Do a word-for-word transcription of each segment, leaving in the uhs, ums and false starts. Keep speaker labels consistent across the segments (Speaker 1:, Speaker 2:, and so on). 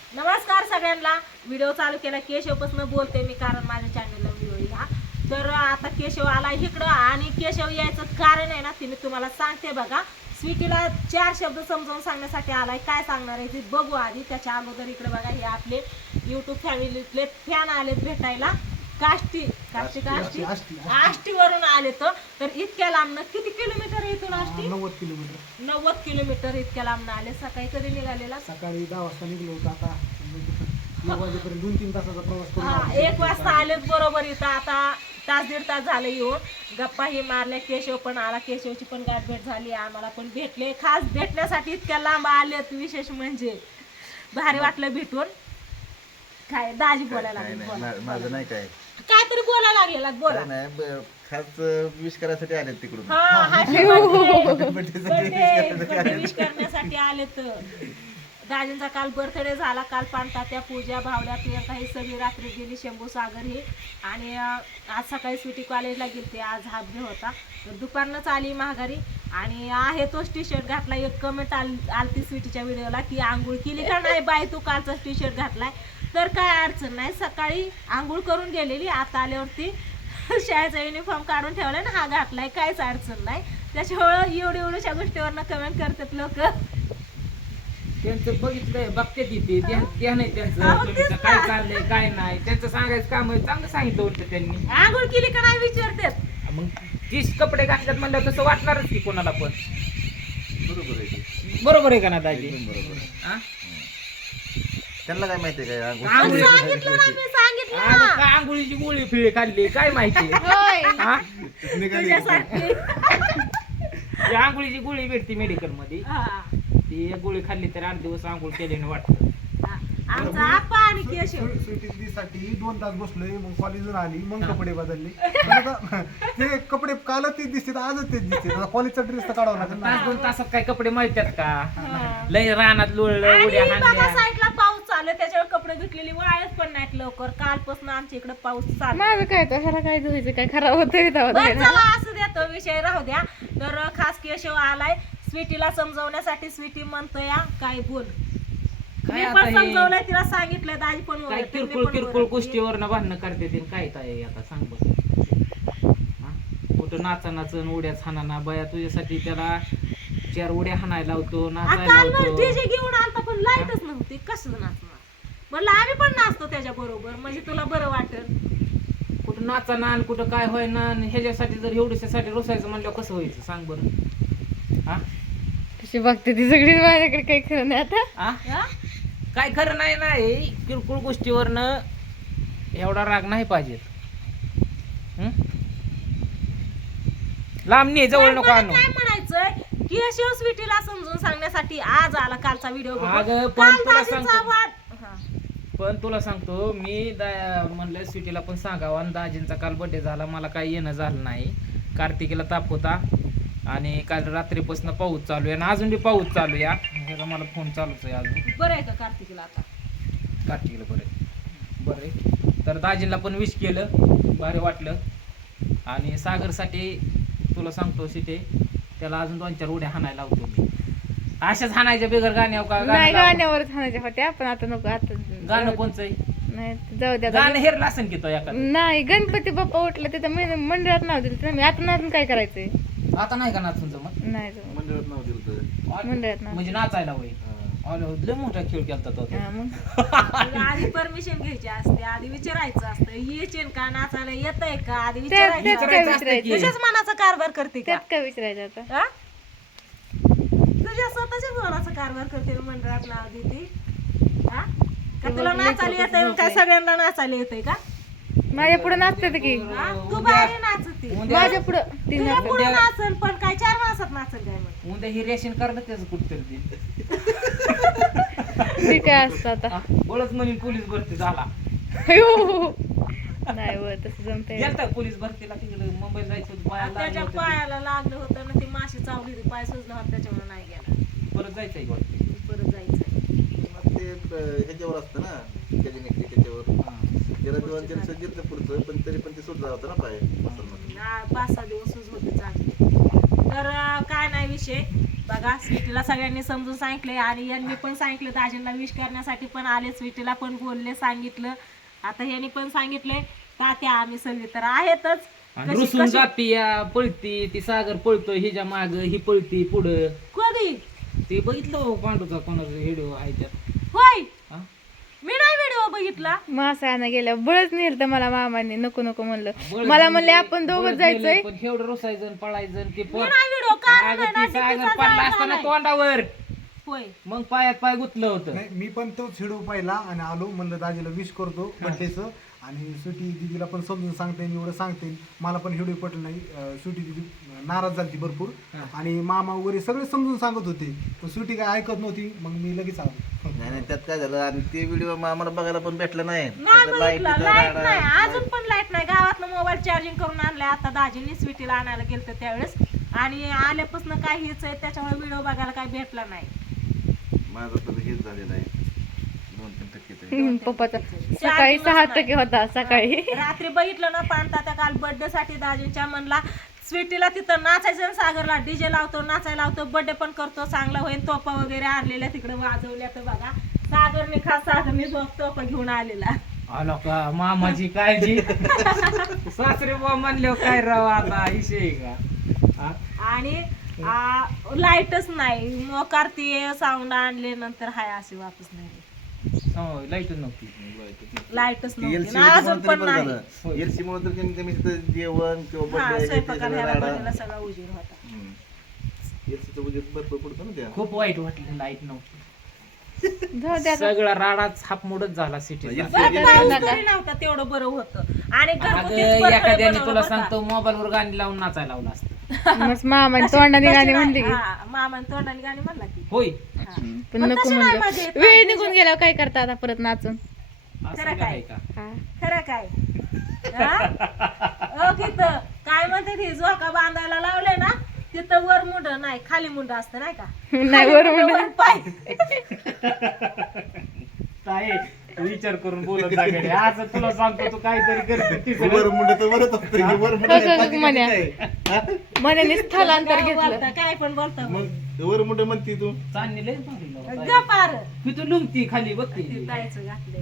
Speaker 1: नमस्कार सगळ्यांना. व्हिडिओ चालू केला केशवपासून बोलते मी, कारण माझ्या चॅनलला व्हिडिओ येईल हा. तर आता केशव आला इकडं, आणि केशव यायचं कारण आहे ना ते मी तुम्हाला सांगते बघा. स्वीटीला चार शब्द समजावून सांगण्यासाठी आलाय. काय सांगणार आहे ते बघू आधी. त्याच्या अगोदर इकडे बघा, हे आपले युट्यूब फॅमिलीतले फॅन आलेत भेटायला. काष्टी काष्टी काष्टी आष्टीवरून आले तर तर इतक्या लांबनं किती किलोमीटर आहे इथून आष्टी?
Speaker 2: नव्वद किलोमीटर
Speaker 1: नव्वद किलोमीटर इतक्या लांबनं आले. सकाळी कधी निघालेला?
Speaker 2: सकाळी दहा वाजता निघलो होतो. आता एक वाजेपर्यंत दोन तीन तासाचा प्रवास करून
Speaker 1: हा,
Speaker 2: आलो.
Speaker 1: एक वाजता आलेत बरोबर इथं. आता तास दीड तास झाले येऊन. गप्पा ही मारल्या. केशव पण आला, केशवची पण गाठ भेट झाली, आम्हाला पण भेटले. खास भेटण्यासाठी इतक्या लांब आलेत. विशेष म्हणजे भारी वाटलं भेटून. काय दाजी बोलायला लागली, बोला.
Speaker 3: माझं नाही काय
Speaker 1: काहीतरी बोलायला लागलेला, बोला.
Speaker 3: काय नाही ब- खास विश करायसाठी आले तिकडून.
Speaker 1: हा, happy birthday.
Speaker 3: बर्थडेसाठी
Speaker 1: बर्थडे विश करण्यासाठी आले. तर दाजींचा काल बर्थडे झाला. काल पानतात्या, पूजा, भावड्या, प्रियंका ही सगळी रात्री गेली. शंभू, सागर ही. आणि अं, आज सकाळी स्वीटी कॉलेजला गेलते. आज हाफ डे होता. तर दुपारनंच आली माघारी. आणि आहे तोच टी शर्ट घातला. एक कमेंट आल आलती स्वीटीच्या व्हिडिओला की आंघोळ केली का नाही बाई तू, कालचाच टी शर्ट घातलाय. तर काय अडचण नाही, सकाळी आंघोळ करून गेलेली. आता आल्यावरती शाळेचा युनिफॉर्म काढून ठेवलाय ना, हा घातलाय. काहीच अडचण नाही. त्याच्यामुळं एवढी एवढ्याशा गोष्टीवरनं कमेंट करतात लोक.
Speaker 4: त्यांचं बघितलंय, बघतात इथे त्या त्या नाही
Speaker 1: हा,
Speaker 4: त्यांचं
Speaker 1: मग तेच
Speaker 4: तुमचं
Speaker 1: ना.
Speaker 4: काय चाललंय काय नाही त्यांचं सांगायचं काम आहे. चांगलं सांगितलं होतं त्यांनी.
Speaker 1: आंघोळ केली का नाही विचारतात.
Speaker 4: मग तीच कपडे घातल्यात म्हणल्यावर तसं वाटणारच की कोणाला पण.
Speaker 3: बरोबर आहे ते.
Speaker 4: बरोबर आहे का ना दाजी?
Speaker 3: एकदम बरोबर आहे.
Speaker 4: हा?
Speaker 3: त्यांना काय माहितीये काय
Speaker 4: आंघोळ-
Speaker 1: सांगितलं ना,
Speaker 3: आंघोळ-
Speaker 1: मी सांगितलं
Speaker 4: आणि
Speaker 1: ना.
Speaker 4: काय आंघोळीची गोळी फिळे खाल्ली काय माहिती? हा?
Speaker 3: निघाली.
Speaker 1: तुझ्यासाठी.
Speaker 4: ती आंघोळीची गोळी भेटते मेडिकल मध्ये.
Speaker 1: हा.
Speaker 4: ती एक गोळी खाल्ली तर आठ दिवस आंघोळ केल्याने वाटतं.
Speaker 1: हा. आमचा आप्पा आणि केशव.
Speaker 2: साठी दोन तास बसलोय. मग कॉलेजून आली, मग कपडे बदलले. पण आता ते कपडे कालच तेच दिसतात, आजच तेच दिसतात. आता कॉलेजचा ड्रेस तर काढावा लागेल ना.
Speaker 4: तास दोन तासात काय कपडे मिळतात का?
Speaker 1: हा.
Speaker 4: लय रानात लोळलं
Speaker 1: आणि
Speaker 4: उड्या
Speaker 1: बघा
Speaker 4: हाणल्या.
Speaker 1: साईडला पाऊस चालू आहे, त्याच्यावर कपडे धुतलेली वाळत पण नाहीत लवकर. कालपासून आमच्या इकडे पाऊस चालू आहे.
Speaker 5: माझं काय तर ह्याला काय धुवायचं काय खराब होतं
Speaker 1: बरं चला, असू द्या, तो विषय राहू द्या. तर खास केशव आलाय स्वीटीला समजवण्यासाठी. स्वीटी म्हणतोय या काय बोल.
Speaker 4: काय
Speaker 1: मी
Speaker 4: आता
Speaker 1: पण
Speaker 4: हे-
Speaker 1: समजवलंय तिला, सांगितलं दाजी पण
Speaker 4: काय
Speaker 1: ओरडते, मी
Speaker 4: किरकोळ
Speaker 1: पण
Speaker 4: किरकोळ
Speaker 1: ओरडते.
Speaker 4: गोष्टीवर भांडणं करते ते काय काय आता सांग बघ. हा? कुठं नाचा नाचन उड्याच हाना बया तुझ्यासाठी त्याला चार उड्या हाणायला लावतो,
Speaker 1: आ,
Speaker 4: नाचायला
Speaker 1: काल मग
Speaker 4: लावतो.
Speaker 1: डीजे घेऊन आलता पण लाईटच नव्हती. कसं नाचणार म्हणलं, आम्ही पण नाचतो त्याच्या बरोबर, म्हणजे तुला बरं वाटेल.
Speaker 4: कुठं नाचा ना कुठं काय होय ना. आणि ह्याच्यासाठी जर एवढ्यासाठी रोसायचं म्हणल्यावर कसं व्हायचं सांग बरं. हा?
Speaker 5: कशी बघते ती सगळी माझ्याकडे काही खरं नाही आता.
Speaker 4: हा?
Speaker 1: हा?
Speaker 4: काय खरं नाही नाही किरकोळ गोष्टीवरनं एवढा राग नाही पाहिजे. हं? लांब नाही, जवळ नको
Speaker 1: मला
Speaker 4: आणू.
Speaker 1: काय म्हणायचंय, केशव स्वीटीला समजून सांगण्यासाठी आज आला कालचा व्हिडिओ
Speaker 4: अगं, पण तुला सांगतो- पण तुला सांगतो मी दा- म्हणलं स्वीटीला पण सांगावं. आणि दाजींचा काल बर्थडे झाला, मला काही येणं झालं नाही. कार्तिकीला ताप होता आणि काल रात्रीपासून पाऊस चालू आहे आणि अजून बी पाऊस चालू आहे. ह्याचा मला फोन चालूच आहे अजून.
Speaker 1: बरं आहे का कार्तिकीला आता?
Speaker 4: कार्तिकीला बरं आहे. बरं आहे. तर दाजींना पण विश केलं, भारी वाटलं. आणि सागरसाठी तुला सांगतो सीटे, त्याला अजून दोन चार उड्या हाणायला लावतो मी. अशाच हाणायच्या बिगर गाण्यावर का?
Speaker 5: नाही
Speaker 4: गाणं लाव.
Speaker 5: गाण्यावरच हाणायच्या होत्या पण आता नको आता.
Speaker 4: गाणं कोणचं आहे?
Speaker 5: नाही जाऊ द्या
Speaker 4: गाणं
Speaker 5: आता.
Speaker 4: हेरलं असेल की तो एखादं.
Speaker 5: नाही गणपती बाप्पा उठला तिथं मी मंदिरात नाव दिलं मी आता नाचून काय करायचंय.
Speaker 4: आता नाही का नाचून जमत?
Speaker 5: नाही जमत.
Speaker 3: मंदिरात नाव दिलं होतं.
Speaker 5: मंदिरात नाच.
Speaker 4: म्हणजे नाचायला होय.
Speaker 3: हा.
Speaker 4: अरे लय मोठा खेळ केलता तो आता.
Speaker 5: हा, मग
Speaker 1: तुला आधी परमिशन घ्यायची असते, आधी विचारायचं असतं येचे का, नाचायला येतंय का, आधी
Speaker 5: त्यात त्यात
Speaker 1: विचारायचं.
Speaker 5: काय
Speaker 4: विचारायचं असतं
Speaker 5: विचारायचं
Speaker 4: की.
Speaker 1: तुझ्याच मनाचा कारभार करते का?
Speaker 5: त्यात काय विचारायचं आता.
Speaker 1: हा? तुझ्या स्वतःच्याच मनाचा कारभार करते, मंडळात नाव देते. हा? का तुला नाचायला येतंय काय सगळ्यांना नाचायला येतंय का?
Speaker 5: माझ्या पुढे नाचते की.
Speaker 1: हा? तू बाहेर नाचते,
Speaker 4: उद्या
Speaker 5: माझ्या पुढं ती
Speaker 1: तुझ्या
Speaker 5: नाचते.
Speaker 1: पुढे नाचल पण काय चार माणसात नाचल काय मग?
Speaker 4: उद्या ही रेशन कार्ड त्याचं कुठतरी ते.
Speaker 5: ती काय असतं आता.
Speaker 4: हा? बोलच म्हणून पोलीस भरती झाला.
Speaker 5: अयो. नाही व तसं जमतंय.
Speaker 4: गेलता पोलीस भरतीला तिकडे मुंबईला जायचं होतं, पायाला लागलं
Speaker 1: त्याच्या
Speaker 4: होतं.
Speaker 1: पायाला लागलं होतं ना, ती माशी चावली होती, पाय सुजला होता, त्याच्यामुळे नाही गेला.
Speaker 4: परत जायचंय वाटतं.
Speaker 1: परत जायचंय.
Speaker 3: मग ते अं, ह्याच्यावर असतं ना, त्याची निघते त्याच्यावर.
Speaker 4: हा.
Speaker 3: त्याला दोन चार गेलं पुढचं, पण तरी पण ते सुद्धा होतं ना पाय.
Speaker 1: ना, पाच सहा दिवस सूज होते चांगली. तर अं, काय नाही विषय. बघा स्वीटीला सगळ्यांनी समजून सांगितले आणि यांनी पण सांगितलं दाजींना विश करण्यासाठी पण आले, स्वीटीला पण बोलले सांगितलं. आता यांनी पण सांगितले तात्या आम्ही सगळे तर आहेतच.
Speaker 4: आणि
Speaker 1: कशी-
Speaker 4: रुसून
Speaker 1: कशी-
Speaker 4: जाती या पळती ती सागर पळतोय हिच्या माग ही पळती पुढं.
Speaker 1: कधी
Speaker 4: ते बघितलं हो पांडूचा कोणाचा व्हिडिओ आहे त्यात.
Speaker 1: होय
Speaker 4: हा?
Speaker 1: मी नाही व्हिडिओ बघितला.
Speaker 5: मासा आणा गेल्या बळच नेलं तर मला मामाने नको नको म्हणलं.
Speaker 4: बळद
Speaker 5: मला म्हणले
Speaker 4: नेलंय,
Speaker 5: आपण दोघं
Speaker 4: बळद
Speaker 5: जायचंय.
Speaker 4: नेलंय, पण एवढं रुसायचं आणि पळायचं आणि ते
Speaker 1: मी
Speaker 4: पोर-
Speaker 1: नाही व्हिडिओ कारण
Speaker 4: अगं
Speaker 1: नाही ना,
Speaker 4: ती सागर
Speaker 1: टिकीचा
Speaker 4: पडला
Speaker 1: जाळ
Speaker 4: असताना
Speaker 1: झालाय.
Speaker 4: तोंडावर
Speaker 1: होय
Speaker 4: मग पायात पाय गुतलं होतं.
Speaker 2: नाही मी पण तोच व्हिडिओ पाहिला आणि आलो म्हणलं दाजीला विश करतो बड्डेचं आणि सुटी दिदीला पण समजून सांगते एवढं सांगते. मला पण व्हिडिओ पटलं नाही. अं, सुटी दिदी नाराज झाली भरपूर आणि मामा वगैरे सगळे समजून सांगत होते पण सुटी काय ऐकत नव्हती. मग मी लगेच आलो.
Speaker 3: नाही नाही त्यात काय झालं आणि ते व्हिडिओ आम्हाला बघायला पण भेटला नाही.
Speaker 1: नाही
Speaker 3: आता light
Speaker 1: बघितला
Speaker 3: इथं
Speaker 1: लाईट
Speaker 3: राडा-
Speaker 1: नाही अजून पण लाईट नाही. गावातनं मोबाईल चार्जिंग करून आणलाय आता दाजींनी स्वीटीला आणायला गेलतं त्यावेळेस आणि आल्यापासून काही हेच आहे त्याच्यामुळे व्हिडिओ बघायला काही भेटला नाही.
Speaker 3: माझं तर हेच झालेलं आहे दोन तीन टक्के तरी.
Speaker 5: हम्म, पप्पाचा सकाळी सहा टक्के होता सकाळी.
Speaker 1: रात्री बघितलं ना पाणता त्या काल बर्थडे साठी दाजींच्या म्हणला स्वीटीला तिथं नाचायचं आणि सागरला डीजे लावतो नाचायला लावतो बर्थडे पण करतो चांगला होईल. तोपा वगैरे आणलेल्या तिकडे वाजवल्या तर बघा सागरने खास सागरने तोपा घेऊन आलेला.
Speaker 4: आलो का मामाची काळजी सासरे बुवा म्हणल्यावर काय राव आता विषय आहे का हा?
Speaker 1: आणि लाईटच नाही मोकार ते साऊंड आणले नंतर हाय असे वापस नाही
Speaker 4: हो, लाईट नव्हती.
Speaker 1: लाईटच
Speaker 3: ती
Speaker 1: नव्हती
Speaker 3: एल सी
Speaker 1: ना अजून पण नाही.
Speaker 3: मुळे एल सी मुळे तर कमी कमी तिथं जेवण किंवा
Speaker 1: हा
Speaker 3: बर्थडे
Speaker 1: स्वयंपाकाला ह्याला बनवायला सगळा उजीर होता.
Speaker 3: एल सीचं उजेड भरपूर पडतो ना त्या.
Speaker 4: खूप वाईट वाटलं लाईट नव्हती.
Speaker 5: जाऊ द्या आता.
Speaker 4: सगळा राडाच हापमुडच झाला सिटी.
Speaker 3: Yes.
Speaker 1: बरं, पाऊस तरी नव्हता तेवढं बरं होतं आणि घरगुतीच फरफरे
Speaker 4: एखाद्याने
Speaker 1: बनवलं
Speaker 4: तुला
Speaker 1: बरं का?
Speaker 4: सांगतो मोबाईल वर गाणी लावून नाचायला लावलं असतं.
Speaker 5: मग मामाने
Speaker 1: तशी-
Speaker 5: तोंडाने
Speaker 1: तशी
Speaker 5: गाणी
Speaker 1: नाही.
Speaker 5: म्हणली की
Speaker 1: हा, मामाने तोंडाने गाणी म्हणला की
Speaker 4: होय
Speaker 1: हा.
Speaker 5: पण
Speaker 1: पण
Speaker 5: नको
Speaker 1: तशी नाही मजा
Speaker 5: म्हणलं.
Speaker 1: येत.
Speaker 5: वेळ निघून गेल्यावर काय करता आता परत नाचून.
Speaker 4: असं
Speaker 1: खरं
Speaker 4: काय
Speaker 1: काय?
Speaker 4: का
Speaker 5: हा.
Speaker 1: खरं काय हा? ओ तिथं काय म्हणते ती झोका बांधायला लावले ना तिथं वर मुंड नाही खाली मुंड असतं नाही का
Speaker 5: नाही
Speaker 1: खाली
Speaker 5: वर
Speaker 1: मुंड,
Speaker 5: म्हणलं.
Speaker 1: वर पाय.
Speaker 4: ताई, तू विचार करून बोलत जा घरी. आज तुला सांगतो तू काहीतरी करते ती सगळं.
Speaker 3: वर मुंड तर वरच असतं. वर मुंड
Speaker 5: तसंच
Speaker 3: काय पाठी
Speaker 5: म्हण्या.
Speaker 3: नाही. हा?
Speaker 5: मनाने स्थलांतर
Speaker 1: काय
Speaker 5: घेतलं.
Speaker 1: बोलता, काय पण बोलता
Speaker 3: मग वर मुंड म्हणती तू
Speaker 4: चांदणी लय भारी लावलं.
Speaker 1: गपार
Speaker 4: मी तू लुंगती खाली बघते.
Speaker 1: ती जायचं घातलंय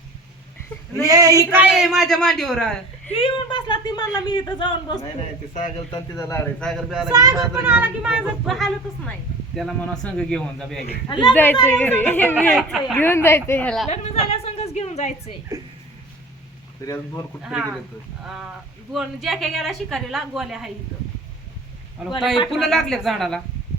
Speaker 4: ए, ही काय आहे माझ्या मांडीवर आहे?
Speaker 1: ती येऊन बसला ती म्हणला मी इथं जाऊन
Speaker 3: नाही
Speaker 1: बसतो
Speaker 3: नाही ते सागर तंतीचा लाड आहे. सागर बी आला की
Speaker 1: सागर
Speaker 3: माझं
Speaker 1: पण आला की
Speaker 3: घेऊन
Speaker 1: माझं
Speaker 3: बसतो.
Speaker 1: हालतच नाही
Speaker 4: त्याला म्हणा संघ घेऊन जा बॅग.
Speaker 1: लग्न
Speaker 5: जायचंय
Speaker 1: झाल्यावर
Speaker 5: घरी
Speaker 1: संगच जायचंय.
Speaker 5: घेऊन जायचंय ह्याला.
Speaker 1: लग्न झाल्या संगच घेऊन जायचंय
Speaker 3: तरी अजून दोन कुठे
Speaker 1: हा.
Speaker 3: गेले तर
Speaker 1: अं, दोन जॅके गेला शिकारीला गोल्या हाय इथं
Speaker 4: ताई फुलं लागले झाडाला.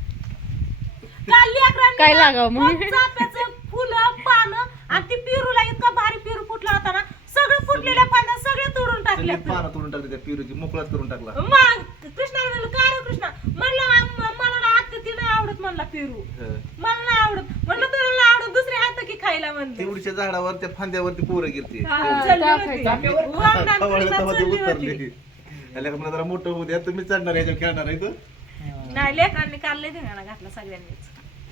Speaker 1: काल लेकरांनी
Speaker 5: काय
Speaker 1: ना
Speaker 5: लागावं मग?
Speaker 1: मग चाफ्याचं फुलं पानं आणि ती पेरूला इतका भारी पेरू फुटला होता ना सगळं फुटलेल्या पानं सगळे तोडून
Speaker 3: सगळे
Speaker 1: टाकले
Speaker 3: पानं तोडून टाकले त्या पिरूची मोकळाच करून टाकला.
Speaker 1: मग कृष्णाला म्हणलं का रे कृष्णा म्हणलं आम- मला ना आता ती नाही आवडत म्हणला पेरू
Speaker 3: हं.
Speaker 1: मला नाही आवडत म्हणलं तुला नाही आवडत दुसरे हात की खायला म्हणलं
Speaker 3: तेवढीच्या झाडावर त्या फांद्यावरती पोरं गेलती
Speaker 1: हा, चलली होती.
Speaker 4: चाफ्यावर?
Speaker 1: वामनात
Speaker 3: खवळलं
Speaker 1: कृष्णा
Speaker 3: तेव्हा ते
Speaker 1: चलली
Speaker 3: उतरली.
Speaker 1: होती.
Speaker 3: त्याला का म्हणलं जरा मोठं होऊ द्या तुम्ही चढणार ह्याच्यावर खेळणार आहे इथं.
Speaker 1: नाही लेकरांनी काल लय धिंगाणा घातला सगळ्यांनीच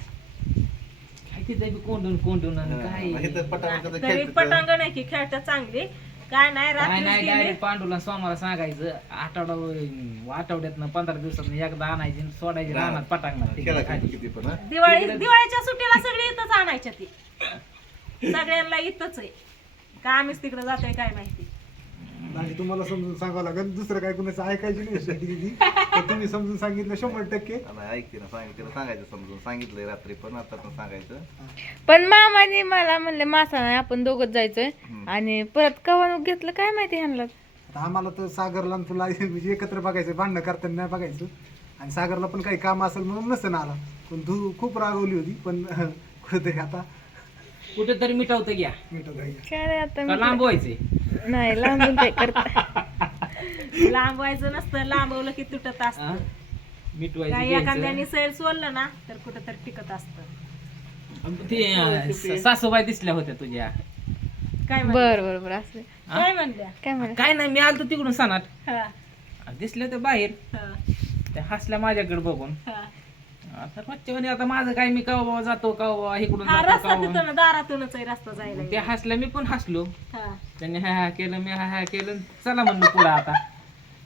Speaker 4: काय तिथे बी कोंडून कोंडून आणि
Speaker 3: हं. हे
Speaker 4: काय
Speaker 3: तर पटापट
Speaker 1: तरी
Speaker 3: खेळतात.
Speaker 1: पटांगण आहे की खेळतात चांगली काय नाही
Speaker 4: काय
Speaker 1: रात्री
Speaker 4: नाही
Speaker 1: गेले
Speaker 4: डायरेक्ट पांडूला सोमाला सांगायचं आठवडा आठवड्यातनं पंधरा दिवसात एकदा आणायची आणि सोडायची रानात पटांगणार
Speaker 3: खेळा
Speaker 4: तिकडे खाली.
Speaker 3: किती पण हं.
Speaker 1: दिवाळी दिवाळीच्या सुट्टीला सगळे इथंच आणायच्या ती सगळ्यांना इथंच आहे का आम्हीच तिकडे जातोय काय माहिती
Speaker 2: दाजी तुम्हाला समजून सांगावं लागेल दुसरं काय कुणाचं ऐकायची नाही सुटी दिदी तर तुम्ही समजून सांगितलं शंभर टक्के.
Speaker 3: नाही, ऐकते ना सांगितलं सांगायचं समजून सांगितलंय रात्री पण आता पण सांगायचं.
Speaker 5: पण मामाने मला म्हणले मासा नाही आपण दोघच जायचोय
Speaker 3: हम्म.
Speaker 5: आणि परत कवानूक घेतलं काय माहिती ह्यांना.
Speaker 2: आता आम्हाला तर सागरला आणि तुला म्हणजे एकत्र बघायचं भांडणं करताना नाही बघायचं आणि सागरला पण काही काम असेल म्हणून नसेल आला पण तू खूप रागवली होती पण कुठेतरी आता
Speaker 4: कुठेतरी मिटवतं घ्या
Speaker 2: मिटत आहे.
Speaker 5: काय रे आता
Speaker 4: का
Speaker 5: मी-
Speaker 4: लांब व्हायचंय.
Speaker 5: नाही लांबून काय करता.
Speaker 1: लांबवायचं नसतं लांबवलं की तुटत
Speaker 4: हा?
Speaker 1: असतं
Speaker 4: मिटवायचं
Speaker 1: काही
Speaker 4: घ्यायचं.
Speaker 1: एखाद्याने सैल सोडलं ना तर कुठं तर टिकत असतं
Speaker 4: ते अं, सासूबाई दिसल्या होत्या तुझ्या.
Speaker 1: काय म्हणल्या?
Speaker 5: बर बर बर असं
Speaker 1: काय म्हणल्या
Speaker 5: काय म्हणा.
Speaker 4: काय नाही मी आलतो तिकडून सणात
Speaker 1: हा,
Speaker 4: दिसल्या त्या बाहेर
Speaker 1: हा,
Speaker 4: त्या हसल्या माझ्याकडे बघून.
Speaker 1: हा.
Speaker 4: आता रोजच्या म्हणे आता माझं काय मी काव बाबा जातो काव बाबा इकडून
Speaker 1: हा
Speaker 4: जातो
Speaker 1: रस्ता
Speaker 4: काव
Speaker 1: तिथं ना दारातूनच आहे रस्ता जायला
Speaker 4: ते हसल्या मी पण हसलो.
Speaker 1: हा.
Speaker 4: त्यांनी हा हा केलं मी हा हा केलं चला म्हणलं पुढं आता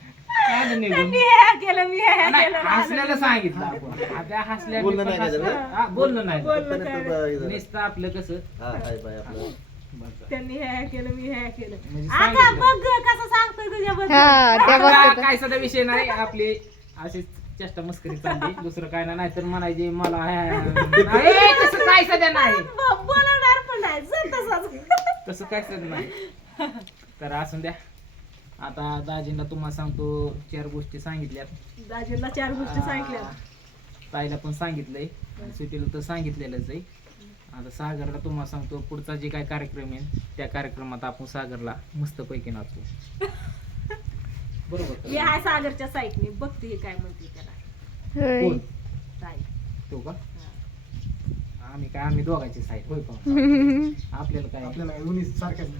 Speaker 4: काय निघून
Speaker 1: त्यांनी हे केलं मी हे
Speaker 4: नाही,
Speaker 1: केलं
Speaker 4: हसल्याला सांगितलं आपण आता हसल्या
Speaker 3: बोलणं नाही का त्याचं?
Speaker 4: हा, बोलणं नाही
Speaker 1: बोलणं काय?
Speaker 4: नुसतं आपलं कसं
Speaker 3: हा हाय बाय आपलं
Speaker 1: त्यांनी हे केलं मी हे केलं
Speaker 4: म्हणजे
Speaker 1: आता
Speaker 4: सांगितलं.
Speaker 1: बघ कसं सांगतोय तुझ्याबद्दल
Speaker 5: हा त्या
Speaker 4: आता
Speaker 5: बघतात
Speaker 4: काय सध्या विषय नाही आपली अशीच चेष्टा मस्करी चालली दुसरं काय नाही तर म्हणायचे मला हे- नाही, तसं काय सध्या नाही
Speaker 1: ब- बोलवणार पण नाही जर तसंच
Speaker 4: तसं काय सध्या नाही तर असून द्या आता दाजींना तुम्हाला सांगतो चार गोष्टी सांगितल्यात
Speaker 1: दाजीला चार गोष्टी सांगितल्या
Speaker 4: आ, ताईला पण सांगितलंय आणि सुटीला तर सांगितलेलंच आहे आता सागरला तुम्हाला सांगतो पुढचा जे काय कार्यक्रम आहे त्या कार्यक्रमात आपण सागरला मस्त पैकी नाचू बरोबर
Speaker 1: मी
Speaker 4: का?
Speaker 1: आहे सागरच्या साईडने बघते हे काय म्हणते त्याला
Speaker 5: होय.
Speaker 4: कोण
Speaker 1: ताई
Speaker 4: तो का
Speaker 1: हा.
Speaker 4: आम्ही काय आम्ही दोघांची साईड होय का आपल्याला काय
Speaker 2: आपल्याला काय उन्ही सारख्याच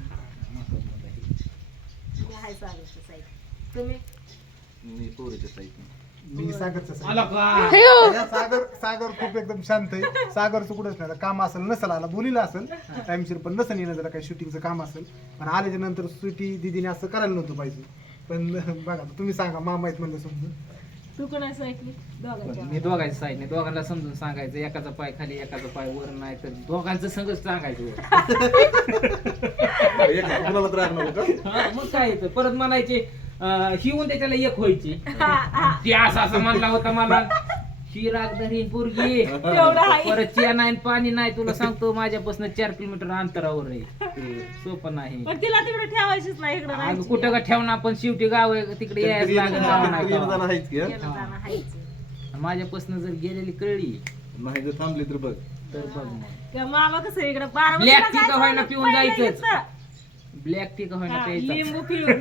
Speaker 1: मी आहे सागरच्या साईड तुम्ही
Speaker 3: मी पोरीच्या साईडने
Speaker 2: मी सागरचा
Speaker 4: आला का
Speaker 5: अयो.
Speaker 2: सागर सागर खूप एकदम शांत आहे सागरचं कुठंच नाही आता काम असेल नसेल आला बोलीला असेल टाइमशीर पण नसेल येणं जरा काही शूटिंगचं काम असेल पण आल्याच्या नंतर सुटी दिदीने असं करायला नव्हतं पाहिजे पण बघा तुम्ही सांगा मामा आहेत म्हणलं समजून
Speaker 1: तू कोणाचं ऐकली दोघांच्या
Speaker 4: मी दोघांच्या साईडने दोघांना समजून सांगायचं एकाचा पाय खाली एकाचा पाय वर नाही तर दोघांचं संगच सांगायचं
Speaker 3: एक कुणाला त्रास नको का
Speaker 4: हा, मग काय येतं परत म्हणायचे अं, ही होऊन त्याच्याला एक व्हायची
Speaker 1: हा, हा.
Speaker 4: ती असं असं म्हणला होता मला ही रागधरी पोरगी
Speaker 1: तेवढं आहे.
Speaker 4: परत चिया नाही पाणी नाही तुला सांगतो माझ्यापासून चार किलोमीटर अंतरावर आहे ते सोपं नाही
Speaker 1: पण तिला तिकडे ठेवायचीच नाही इकडे
Speaker 4: अगं कुठं का ठेवणं आपण शेवटी गाव आहे तिकडे यायचं लागत जावं नाही
Speaker 3: येणं जाणं
Speaker 4: का?
Speaker 3: आहेच की हा?
Speaker 4: माझ्यापासून जर गेलेली कळली
Speaker 3: नाही जर थांबली तर बघ
Speaker 4: तर बघ मग
Speaker 1: मामा कसं इकडे बारा
Speaker 4: Black tea का व्हायना पिऊन जायचंच. ब्लॅक टी का होईना प्यायचा
Speaker 1: लिंबू पिऊन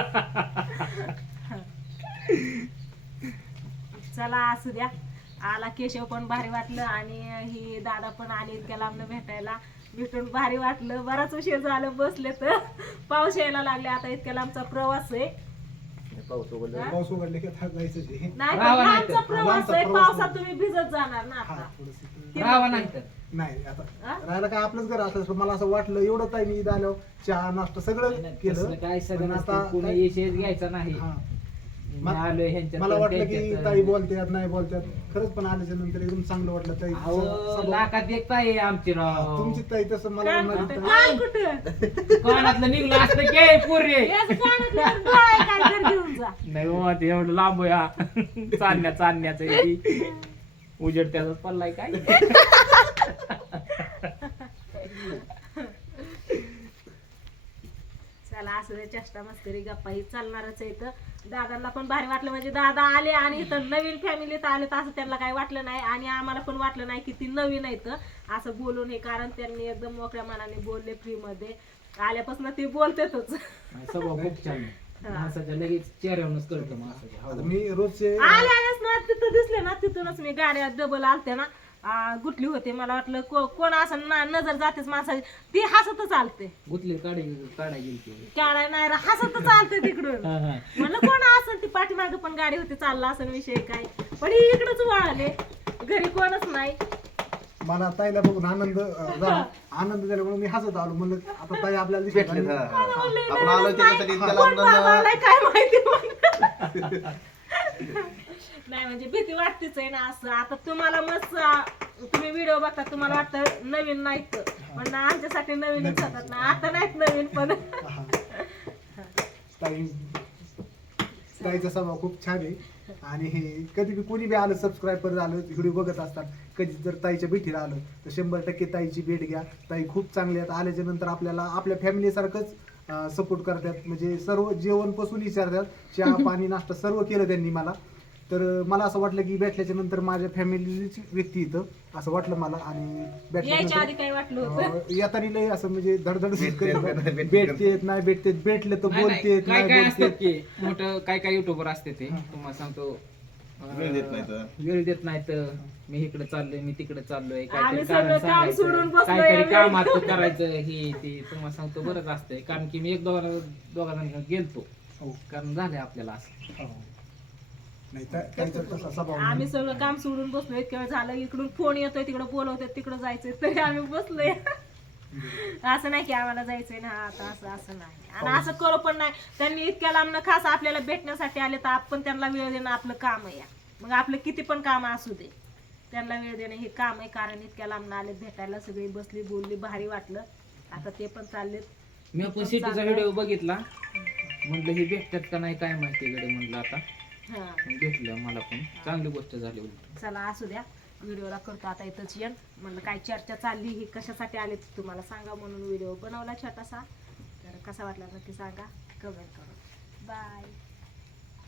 Speaker 1: चला असू द्या आला केशव पण भारी वाटलं आणि ही दादा पण आली इतक्या लांबनं भेटायला भेटून भारी वाटलं बराच उशीर झालं बसले तर पाऊस यायला लागले आता इतक्या लांबचा प्रवास आहे
Speaker 3: पाऊस उघडला
Speaker 2: पाऊस उघडले की आता जायचं ते
Speaker 1: नाही
Speaker 4: राहावं
Speaker 1: पण
Speaker 4: नाही
Speaker 1: लांबचा
Speaker 4: तर.
Speaker 1: प्रवास
Speaker 2: लांबचा
Speaker 1: आहे
Speaker 2: प्रवास
Speaker 1: पावसात
Speaker 2: आहे.
Speaker 1: तुम्ही भिजत जाणार ना
Speaker 2: हा
Speaker 1: आता
Speaker 2: थोडंसं
Speaker 4: राहावा नाही तर
Speaker 2: नाही आता
Speaker 1: हा?
Speaker 2: राहायला काय आपलंच घर असलं मला असं वाटलं एवढं काय मी इथं आलो चहा नाश्ता सगळं
Speaker 4: तसलं
Speaker 2: केलं
Speaker 4: काय
Speaker 2: पण
Speaker 4: सगळं
Speaker 2: आता
Speaker 4: नसतं. कोणी
Speaker 2: काय-
Speaker 4: यशेच घ्यायचा नाही
Speaker 2: हा.
Speaker 4: मी
Speaker 2: मा-
Speaker 4: आलोय ह्यांच्यात
Speaker 2: मला
Speaker 4: पण
Speaker 2: वाटलं की
Speaker 4: त्यांच्यात.
Speaker 2: ताई बोलतात नाही बोलतात खरंच पण आल्याच्या नंतर एकदम चांगलं वाटलं ताई
Speaker 4: अहो, लाखात एक ताई आहे आमची राव
Speaker 2: तुमची ताई तसं मला
Speaker 1: कान
Speaker 2: पण
Speaker 1: कुठं?
Speaker 2: माझी
Speaker 1: कान कुठं?
Speaker 4: कानातलं निघलं असतं के पुरे
Speaker 1: याचं कानातलं डोळा आहे काय तर घेऊन जा.
Speaker 4: नाही हो ते एवढं लांब या चालण्या चालण्याचं आहे ती. उजेड त्याचाच पडलाय काय
Speaker 1: चला असं दे, चेष्टा मस्करी गप्पा ही चालणारच आहे इथं. दादांना पण भारी वाटलं म्हणजे दादा आले आणि इथं नवीन फॅमिलीत आले तर असं त्यांना काही वाटलं नाही आणि आम्हाला पण वाटलं नाही की ती नवीन आहे इथं असं बोलून हे कारण त्यांनी एकदम मोकळ्या मनाने बोलले फ्री मध्ये आल्यापासून ते बोलतेच
Speaker 4: स्वभाव खूप छान आहे. माणसाच्या लगेच चेहऱ्यावरूनच कळतं माणसाच्या
Speaker 2: आता मी रोजचे
Speaker 1: आले आलेच ना तिथं दिसले ना तिथूनच मी गाड्या डबल आलते ना आ, गुटली होते मला वाटलं को- कोण असं ना नजर जातेच माणसाची ती हसतच आलते
Speaker 4: गुतले काढे काढा गेली
Speaker 1: काय नाही रा- हसतच आलते तिकडून म्हणलं कोण असं ती पाठीमागे पण गाडी होती चालला असं विषय काय पण ही इकडंच वळाले घरी कोणच नाही
Speaker 2: मला ताईला बघून आनंद अं, झाला आनंद झाल्यामुळे मी हसत आलो म्हणलं आता ताई आपल्याला दिसली.
Speaker 3: भेटले हा,
Speaker 2: आणि-
Speaker 3: हा.
Speaker 1: म्हणलं,
Speaker 3: आपण आलो
Speaker 1: नाही,
Speaker 3: त्याच्यासाठी इतक्या
Speaker 1: कोण
Speaker 3: लांब
Speaker 1: आलाय काय माहिती म्हणलं. नाही म्हणजे भीती वाटतेच आहे ना असं आता तुम्हाला मस्त तुम्ही व्हिडिओ बघता तुम्हाला वाटतं नवीन नाहीत पण आमच्यासाठी नवीनच होतात ना आता नाहीत नवीन पण
Speaker 2: हा. ताई ताईचा स्वभाव खूप छान आहे आणि हे कधी बी कोणी बी आलं सबस्क्राईबर आलं व्हिडिओ बघत असतात कधी जर ताईच्या भेटीला आलं तर शंभर टक्के ताईची भेट घ्या ताई खूप चांगली आहेत आल्याच्या नंतर आपल्याला आपल्या फॅमिलीसारखंच सपोर्ट करतात म्हणजे सर्व जेवणपासून विचारतात चहा पाणी नाश्ता सर्व केलं त्यांनी मला तर मला असं वाटलं की भेटल्याच्या नंतर माझ्या फॅमिलीची व्यक्ती इथं असं वाटलं मला आणि
Speaker 1: यायच्या आधी
Speaker 2: भेटल्यानंतर
Speaker 1: काय वाटलं होतं
Speaker 2: अं, येताना लय असं म्हणजे धडधड
Speaker 3: भेटते, भेटते,
Speaker 2: भेटते नाही भेटते भेटले तर बोलते
Speaker 4: काय
Speaker 2: नाही
Speaker 4: काय
Speaker 2: बोलते
Speaker 4: असतात की मोठं काय काय युट्यूबर असते ते तुम्हाला सांगतो अं,
Speaker 3: वेळ देत नाहीत.
Speaker 4: वेळ देत नाहीत मी इकडे चाललोय मी तिकडे चाललोय
Speaker 1: आम्ही
Speaker 4: काहीतरी
Speaker 1: सगळं
Speaker 4: कारण
Speaker 1: काम सोडून
Speaker 4: सांगायचं
Speaker 1: बसलोय
Speaker 4: काहीतरी
Speaker 1: आम्ही.
Speaker 4: काम करायचं हे ते तुम्हाला सांगतो बरंच असतंय कारण की मी एक दोघा दोघांना गेलतो
Speaker 2: हो.
Speaker 4: कारण झालंय आपल्याला असं
Speaker 2: हो. नाही त्या- ताईचा तसा स्वभाव नाही.
Speaker 1: आम्ही सगळं काम सोडून बसलोय इतक्या वेळ झालं इकडून फोन येतोय तिकडे बोलवतोय तिकडे जायचंय तरी आम्ही बसलोय असं नाही की आम्हाला जायचंय ना आता असं असं नाही आणि असं करू पण नाही. त्यांनी इतक्या लांबनं खास आपल्याला भेटण्यासाठी आले तर आपण त्यांना वेळ देणं आपलं काम आहे. मग आपलं किती पण काम असू दे त्यांना वेळ देणं हे काम आहे. कारण इतक्या लांबनं आले भेटायला, सगळी बसली बोलली, भारी वाटलं. आता ते पण चाललेत.
Speaker 4: मी पण सिटीचा व्हिडिओ बघितला, म्हटलं हे भेटतात का नाही काय माहिती गडे, म्हटलं आता
Speaker 1: हा
Speaker 4: पण भेटलं, मला पण चांगली गोष्ट झाली उलट.
Speaker 1: चला असू द्या, व्हिडिओला करतो आता इथंच येण. म्हणलं काय चर्चा चालली ही कशासाठी आले ते तुम्हाला सांगा म्हणून व्हिडिओ बनवला छोटासा. तर कसा वाटला नक्की सांगा कमेंट करून. बाय.